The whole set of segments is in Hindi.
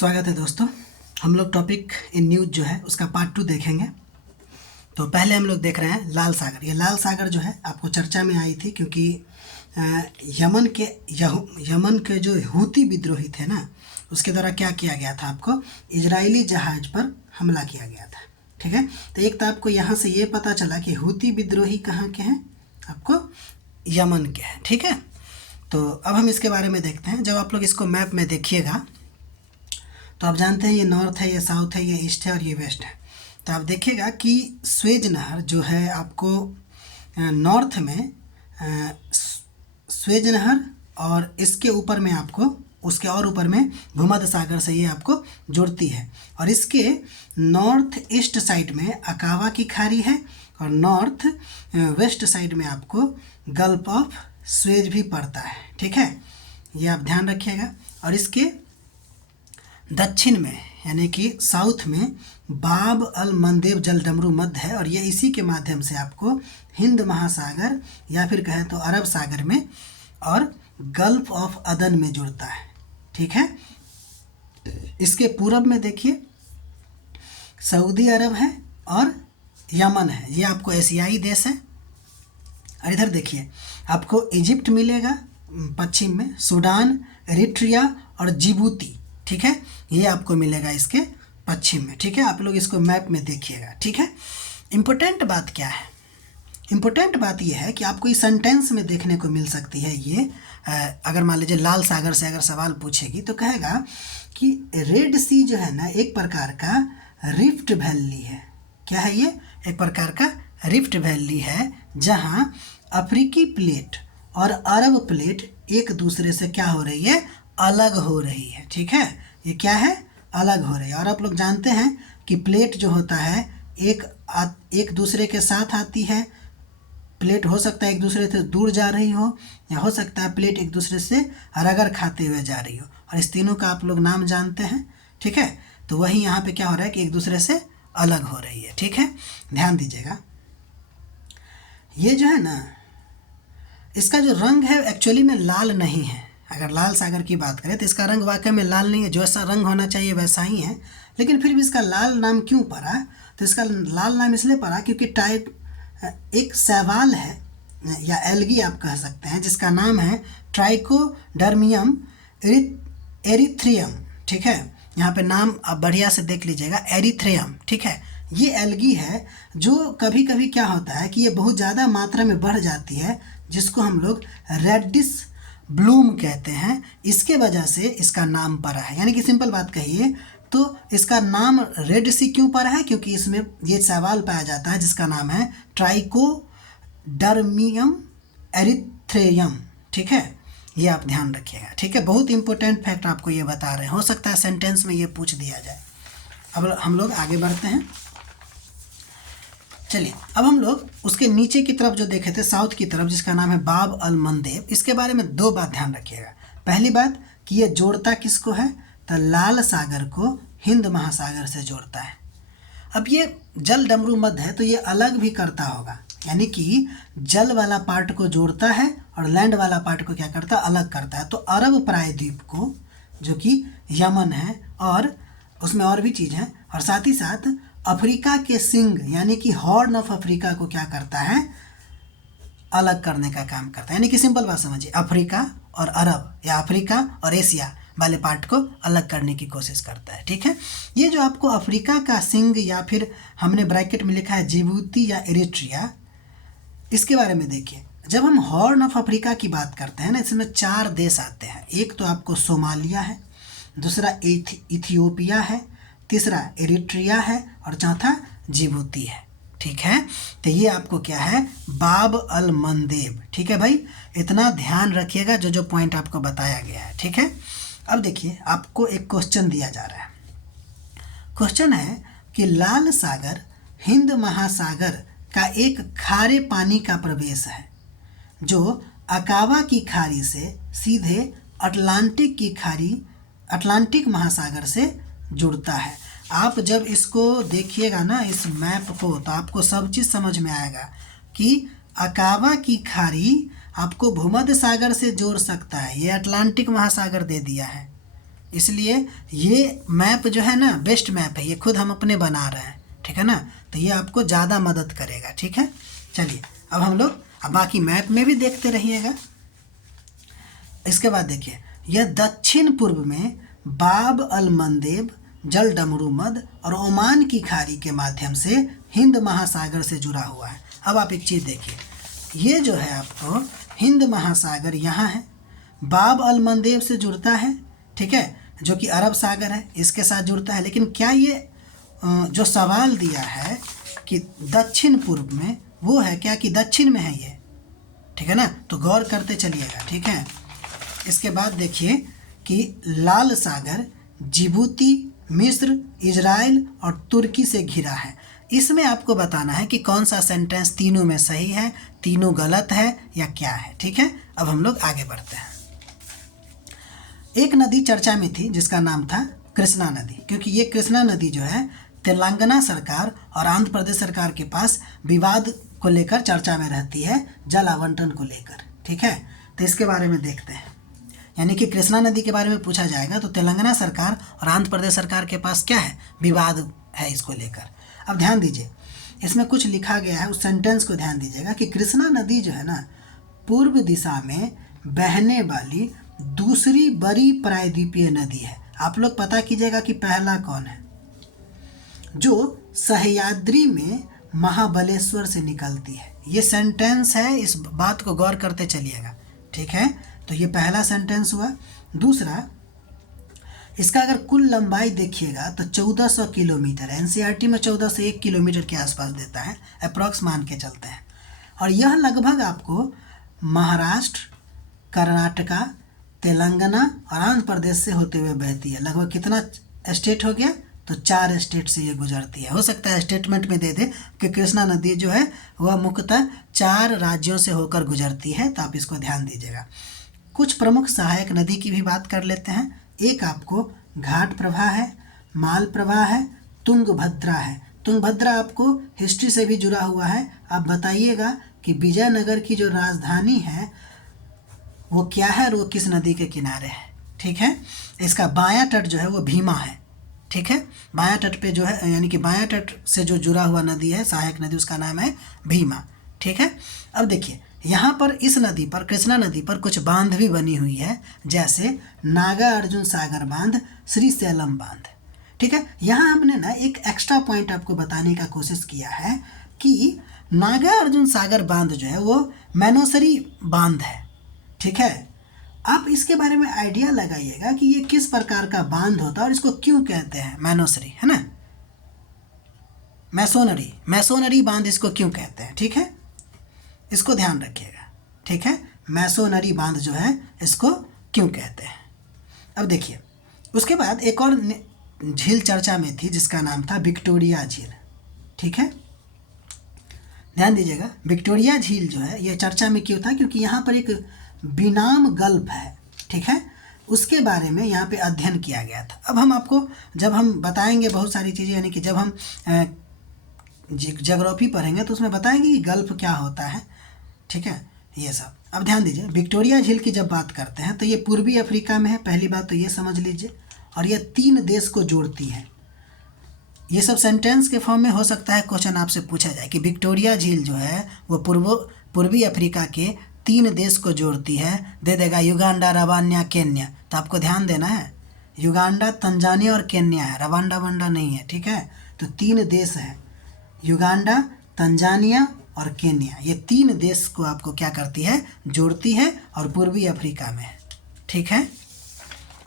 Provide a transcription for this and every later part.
स्वागत है दोस्तों। हम लोग टॉपिक इन न्यूज़ जो है उसका पार्ट 2 देखेंगे। तो पहले हम लोग देख रहे हैं लाल सागर। ये लाल सागर जो है आपको चर्चा में आई थी क्योंकि यमन के जो हूती विद्रोही थे ना, उसके द्वारा क्या किया गया था, आपको इजरायली जहाज़ पर हमला किया गया था। ठीक है, तो एक तो आपको यहाँ से ये पता चला कि हूती विद्रोही कहाँ के हैं, आपको यमन के हैं। ठीक है, तो अब हम इसके बारे में देखते हैं। जब आप लोग इसको मैप में देखिएगा तो आप जानते हैं ये नॉर्थ है, ये साउथ है, ये ईस्ट है और ये वेस्ट है। तो आप देखिएगा कि स्वेज नहर जो है आपको नॉर्थ में स्वेज नहर, और इसके ऊपर में आपको उसके और ऊपर में भूमध्य सागर से ये आपको जुड़ती है। और इसके नॉर्थ ईस्ट साइड में अकावा की खाड़ी है और नॉर्थ वेस्ट साइड में आपको गल्फ ऑफ स्वेज भी पड़ता है। ठीक है, ये आप ध्यान रखिएगा। और इसके दक्षिण में यानी कि साउथ में बाब अल मंदेब जल डमरू मध्य है और ये इसी के माध्यम से आपको हिंद महासागर या फिर कहें तो अरब सागर में और गल्फ ऑफ अदन में जुड़ता है। ठीक है, इसके पूरब में देखिए सऊदी अरब है और यमन है, ये आपको एशियाई देश है। और इधर देखिए आपको इजिप्ट मिलेगा पश्चिम में, सूडान, एरिट्रिया और जिबूती। ठीक है, ये आपको मिलेगा इसके पश्चिम में। ठीक है, आप लोग इसको मैप में देखिएगा। ठीक है, इम्पोर्टेंट बात क्या है? इम्पोर्टेंट बात ये है कि आपको इस सेंटेंस में देखने को मिल सकती है ये अगर मान लीजिए लाल सागर से अगर सवाल पूछेगी तो कहेगा कि रेड सी जो है ना एक प्रकार का रिफ्ट वैली है। क्या है ये? एक प्रकार का रिफ्ट वैली है जहाँ अफ्रीकी प्लेट और अरब प्लेट एक दूसरे से क्या हो रही है, अलग हो रही है। ठीक है, ये क्या है, अलग हो रही है। और आप लोग जानते हैं कि प्लेट जो होता है एक दूसरे के साथ आती है। प्लेट हो सकता है एक दूसरे से दूर जा रही हो या हो सकता है प्लेट एक दूसरे से रगड़ खाते हुए जा रही हो, और इस तीनों का आप लोग नाम जानते हैं। ठीक है, तो वही यहाँ पे क्या हो रहा है कि एक दूसरे से अलग हो रही है। ठीक है, ध्यान दीजिएगा। ये जो है ना इसका जो रंग है एक्चुअली में लाल नहीं है। अगर लाल सागर की बात करें तो इसका रंग वाकई में लाल नहीं है, जो ऐसा रंग होना चाहिए वैसा ही है। लेकिन फिर भी इसका लाल नाम क्यों पड़ा? तो इसका लाल नाम इसलिए पड़ा क्योंकि एक शैवाल है या एल्गी आप कह सकते हैं जिसका नाम है ट्राइकोडर्मियम एरिथ्रियम। ठीक है, यहाँ पे नाम आप बढ़िया से देख लीजिएगा, एरिथ्रियम। ठीक है, ये एल्गी है जो कभी कभी क्या होता है कि ये बहुत ज़्यादा मात्रा में बढ़ जाती है, जिसको हम लोग रेडिश ब्लूम कहते हैं। इसके वजह से इसका नाम पड़ा है। यानी कि सिंपल बात कहिए तो इसका नाम रेड सी क्यों पड़ा है? क्योंकि इसमें ये शैवाल पाया जाता है जिसका नाम है ट्राइकोडर्मियम एरिथ्रियम। ठीक है, ये आप ध्यान रखिएगा। ठीक है, बहुत इंपॉर्टेंट फैक्ट आपको ये बता रहे हैं, हो सकता है सेंटेंस में ये पूछ दिया जाए। अब हम लोग आगे बढ़ते हैं। चलिए, अब हम लोग उसके नीचे की तरफ जो देखे थे साउथ की तरफ, जिसका नाम है बाब अल मंदेब, इसके बारे में दो बात ध्यान रखिएगा। पहली बात कि ये जोड़ता किसको है, तो लाल सागर को हिंद महासागर से जोड़ता है। अब ये जल डमरू मध्य है तो ये अलग भी करता होगा, यानी कि जल वाला पार्ट को जोड़ता है और लैंड वाला पार्ट को क्या करता है, अलग करता है। तो अरब प्रायद्वीप को जो कि यमन है और उसमें और भी चीज़ है, और साथ ही साथ अफ्रीका के सिंग यानी कि हॉर्न ऑफ अफ्रीका को क्या करता है, अलग करने का काम करता है। यानी कि सिंपल बात समझिए, अफ्रीका और अरब या अफ्रीका और एशिया वाले पार्ट को अलग करने की कोशिश करता है। ठीक है, ये जो आपको अफ्रीका का सिंग या फिर हमने ब्रैकेट में लिखा है जिबूती या एरिट्रिया, इसके बारे में देखिए। जब हम हॉर्न ऑफ अफ्रीका की बात करते हैं ना, इसमें 4 देश आते हैं। एक तो आपको सोमालिया है, दूसरा इथियोपिया है, तीसरा एरिट्रिया है और चौथा जिबूती है। ठीक है, तो ये आपको क्या है, बाब अल मंदेब। ठीक है भाई, इतना ध्यान रखिएगा जो जो पॉइंट आपको बताया गया है। ठीक है, अब देखिए आपको एक क्वेश्चन दिया जा रहा है। क्वेश्चन है कि लाल सागर हिंद महासागर का एक खारे पानी का प्रवेश है जो अकावा की खाड़ी से सीधे अटलांटिक महासागर से जुड़ता है। आप जब इसको देखिएगा ना इस मैप को, तो आपको सब चीज़ समझ में आएगा कि अकावा की खाड़ी आपको भूमध्य सागर से जोड़ सकता है। ये अटलांटिक महासागर दे दिया है। इसलिए ये मैप जो है ना बेस्ट मैप है, ये खुद हम अपने बना रहे हैं, ठीक है ना। तो ये आपको ज़्यादा मदद करेगा, ठीक है। चलिए अब हम लोग अब बाकी मैप में भी देखते रहिएगा। इसके बाद देखिए, यह दक्षिण पूर्व में बाब अल मंदेब, जल डमरूमद और ओमान की खाड़ी के माध्यम से हिंद महासागर से जुड़ा हुआ है। अब आप एक चीज़ देखिए, ये जो है आपको हिंद महासागर यहाँ है, बाब अल मंदेब से जुड़ता है, ठीक है, जो कि अरब सागर है, इसके साथ जुड़ता है। लेकिन क्या ये जो सवाल दिया है कि दक्षिण पूर्व में, वो है क्या कि दक्षिण में है ये, ठीक है ना। तो गौर करते चलिएगा, ठीक है। इसके बाद देखिए कि लाल सागर जिबूती, मिस्र, इजराइल और तुर्की से घिरा है। इसमें आपको बताना है कि कौन सा सेंटेंस तीनों में सही है, तीनों गलत है या क्या है, ठीक है। अब हम लोग आगे बढ़ते हैं। एक नदी चर्चा में थी जिसका नाम था कृष्णा नदी, क्योंकि ये कृष्णा नदी जो है तेलंगाना सरकार और आंध्र प्रदेश सरकार के पास विवाद को लेकर चर्चा में रहती है, जल आवंटन को लेकर, ठीक है। तो इसके बारे में देखते हैं, यानी कि कृष्णा नदी के बारे में पूछा जाएगा तो तेलंगाना सरकार और आंध्र प्रदेश सरकार के पास क्या है, विवाद है इसको लेकर। अब ध्यान दीजिए, इसमें कुछ लिखा गया है, उस सेंटेंस को ध्यान दीजिएगा कि कृष्णा नदी जो है ना पूर्व दिशा में बहने वाली दूसरी बड़ी प्रायद्वीपीय नदी है। आप लोग पता कीजिएगा कि पहला कौन है, जो सह्याद्री में महाबलेश्वर से निकलती है। ये सेंटेंस है, इस बात को गौर करते चलिएगा, ठीक है। तो ये पहला सेंटेंस हुआ। दूसरा, इसका अगर कुल लंबाई देखिएगा तो 1400 किलोमीटर है। एनसीईआरटी में 14 से 1 किलोमीटर के आसपास देता है, अप्रॉक्स मान के चलते हैं। और यह लगभग आपको महाराष्ट्र, कर्नाटका, तेलंगाना और आंध्र प्रदेश से होते हुए बहती है। लगभग कितना स्टेट हो गया, तो 4 स्टेट से ये गुजरती है। हो सकता है स्टेटमेंट में दे दे कि कृष्णा नदी जो है वह मुख्यतः 4 राज्यों से होकर गुजरती है, तो आप इसको ध्यान दीजिएगा। कुछ प्रमुख सहायक नदी की भी बात कर लेते हैं। एक आपको घाट प्रभा है, माल प्रभा है, तुंगभद्रा है। तुंगभद्रा आपको हिस्ट्री से भी जुड़ा हुआ है। आप बताइएगा कि विजयनगर की जो राजधानी है वो क्या है और वो किस नदी के किनारे है, ठीक है। इसका बायां तट जो है वो भीमा है, ठीक है। बायां तट पे जो है, यानी कि बायां तट से जो जुड़ा हुआ नदी है सहायक नदी, उसका नाम है भीमा, ठीक है। अब देखिए, यहाँ पर इस नदी पर, कृष्णा नदी पर कुछ बांध भी बनी हुई है, जैसे नागा अर्जुन सागर बांध, श्रीशैलम बांध, ठीक है। यहाँ हमने ना एक एक्स्ट्रा पॉइंट आपको बताने का कोशिश किया है कि नागा अर्जुन सागर बांध जो है वो मैनोसरी बांध है, ठीक है। आप इसके बारे में आइडिया लगाइएगा कि ये किस प्रकार का बांध होता है और इसको क्यों कहते हैं मैनोसरी, है ना, मैसोनरी बांध इसको क्यों कहते हैं, ठीक है। इसको ध्यान रखिएगा, ठीक है। मैसोनरी बांध जो है इसको क्यों कहते हैं। अब देखिए, उसके बाद एक और झील चर्चा में थी जिसका नाम था विक्टोरिया झील, ठीक है। ध्यान दीजिएगा, विक्टोरिया झील जो है ये चर्चा में क्यों था, क्योंकि यहाँ पर एक बिनाम गल्फ है, ठीक है। उसके बारे में यहाँ पे अध्ययन किया गया था। अब हम आपको जब हम बताएंगे बहुत सारी चीज़ें, यानी कि जब हम ज्योग्राफी पढ़ेंगे तो उसमें बताएंगे कि गल्फ क्या होता है, ठीक है, ये सब। अब ध्यान दीजिए, विक्टोरिया झील की जब बात करते हैं तो ये पूर्वी अफ्रीका में है, पहली बात तो ये समझ लीजिए। और ये 3 देश को जोड़ती है। ये सब सेंटेंस के फॉर्म में हो सकता है क्वेश्चन आपसे पूछा जाए कि विक्टोरिया झील जो है वो पूर्वी अफ्रीका के 3 देश को जोड़ती है। दे देगा युगांडा, रवांडा, केन्या। तो आपको ध्यान देना है, युगांडा, तंजानिया और केन्या है, रवांडा वंडा नहीं है, ठीक है। तो 3 देश है, युगांडा, तंजानिया और केन्या। ये 3 देश को आपको क्या करती है, जोड़ती है, और पूर्वी अफ्रीका में है, ठीक है।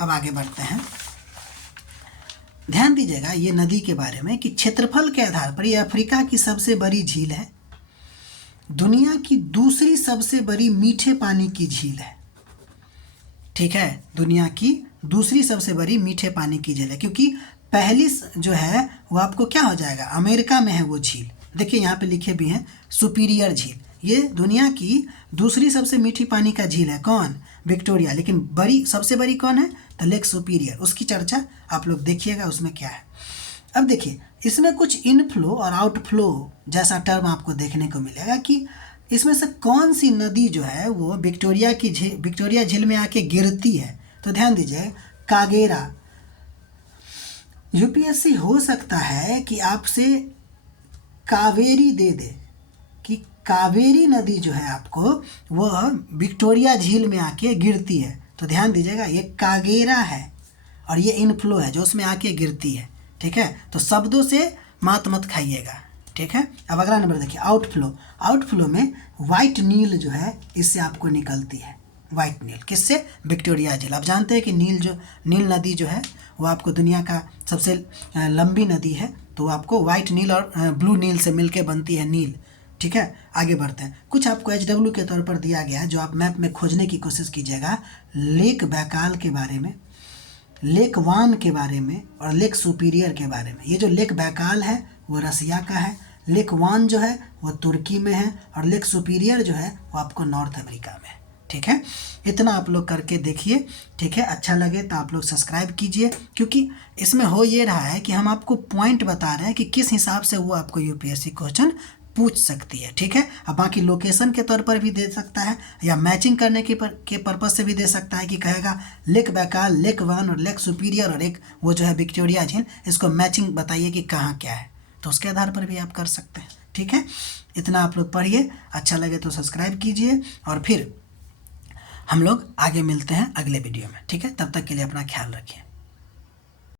अब आगे बढ़ते हैं। ध्यान दीजिएगा ये नदी के बारे में कि क्षेत्रफल के आधार पर ये अफ्रीका की सबसे बड़ी झील है, दुनिया की दूसरी सबसे बड़ी मीठे पानी की झील है, ठीक है। दुनिया की दूसरी सबसे बड़ी मीठे पानी की झील है, क्योंकि पहली जो है वो आपको क्या हो जाएगा, अमेरिका में है वो झील। देखिए यहाँ पे लिखे भी हैं सुपीरियर झील। ये दुनिया की दूसरी सबसे मीठी पानी का झील है, कौन, विक्टोरिया। लेकिन बड़ी, सबसे बड़ी कौन है, तो लेक सुपीरियर। उसकी चर्चा आप लोग देखिएगा उसमें क्या है। अब देखिए, इसमें कुछ इनफ्लो और आउटफ्लो जैसा टर्म आपको देखने को मिलेगा कि इसमें से कौन सी नदी जो है वो विक्टोरिया झील में आके गिरती है। तो ध्यान दीजिए, कागेरा। यूपीएससी हो सकता है कि आपसे कावेरी दे दे, कि कावेरी नदी जो है आपको वह विक्टोरिया झील में आके गिरती है। तो ध्यान दीजिएगा, ये कागेरा है और ये इनफ्लो है जो उसमें आके गिरती है। ठीक है, तो शब्दों से मात मत खाइएगा। ठीक है, अब अगला नंबर देखिए, आउटफ्लो। आउटफ्लो में वाइट नील जो है इससे आपको निकलती है। वाइट नील किससे? विक्टोरिया झील। आप जानते हैं कि नील नदी जो है वो आपको दुनिया का सबसे लंबी नदी है, तो आपको वाइट नील और ब्लू नील से मिलके बनती है नील। ठीक है, आगे बढ़ते हैं। कुछ आपको HW के तौर पर दिया गया है जो आप मैप में खोजने की कोशिश कीजिएगा। लेक बैकाल के बारे में, लेक वान के बारे में और लेक सुपीरियर के बारे में। ये जो लेक बैकाल है वो रसिया का है, लेक वान जो है वो तुर्की में है और लेक सुपीरियर जो है वो आपको नॉर्थ अमेरिका में है। ठीक है, इतना आप लोग करके देखिए। ठीक है, अच्छा लगे तो आप लोग सब्सक्राइब कीजिए, क्योंकि इसमें हो ये रहा है कि हम आपको पॉइंट बता रहे हैं कि किस हिसाब से वो आपको यूपीएससी क्वेश्चन पूछ सकती है। ठीक है, अब बाकी लोकेशन के तौर पर भी दे सकता है या मैचिंग करने के पर्पज़ से भी दे सकता है कि कहेगा लेक बैकाल, लेक वन और लेक सुपीरियर और एक वो जो है विक्टोरिया झील, इसको मैचिंग बताइए कि कहाँ क्या है, तो उसके आधार पर भी आप कर सकते हैं। ठीक है, इतना आप लोग पढ़िए, अच्छा लगे तो सब्सक्राइब कीजिए और फिर हम लोग आगे मिलते हैं अगले वीडियो में। ठीक है, तब तक के लिए अपना ख्याल रखिए।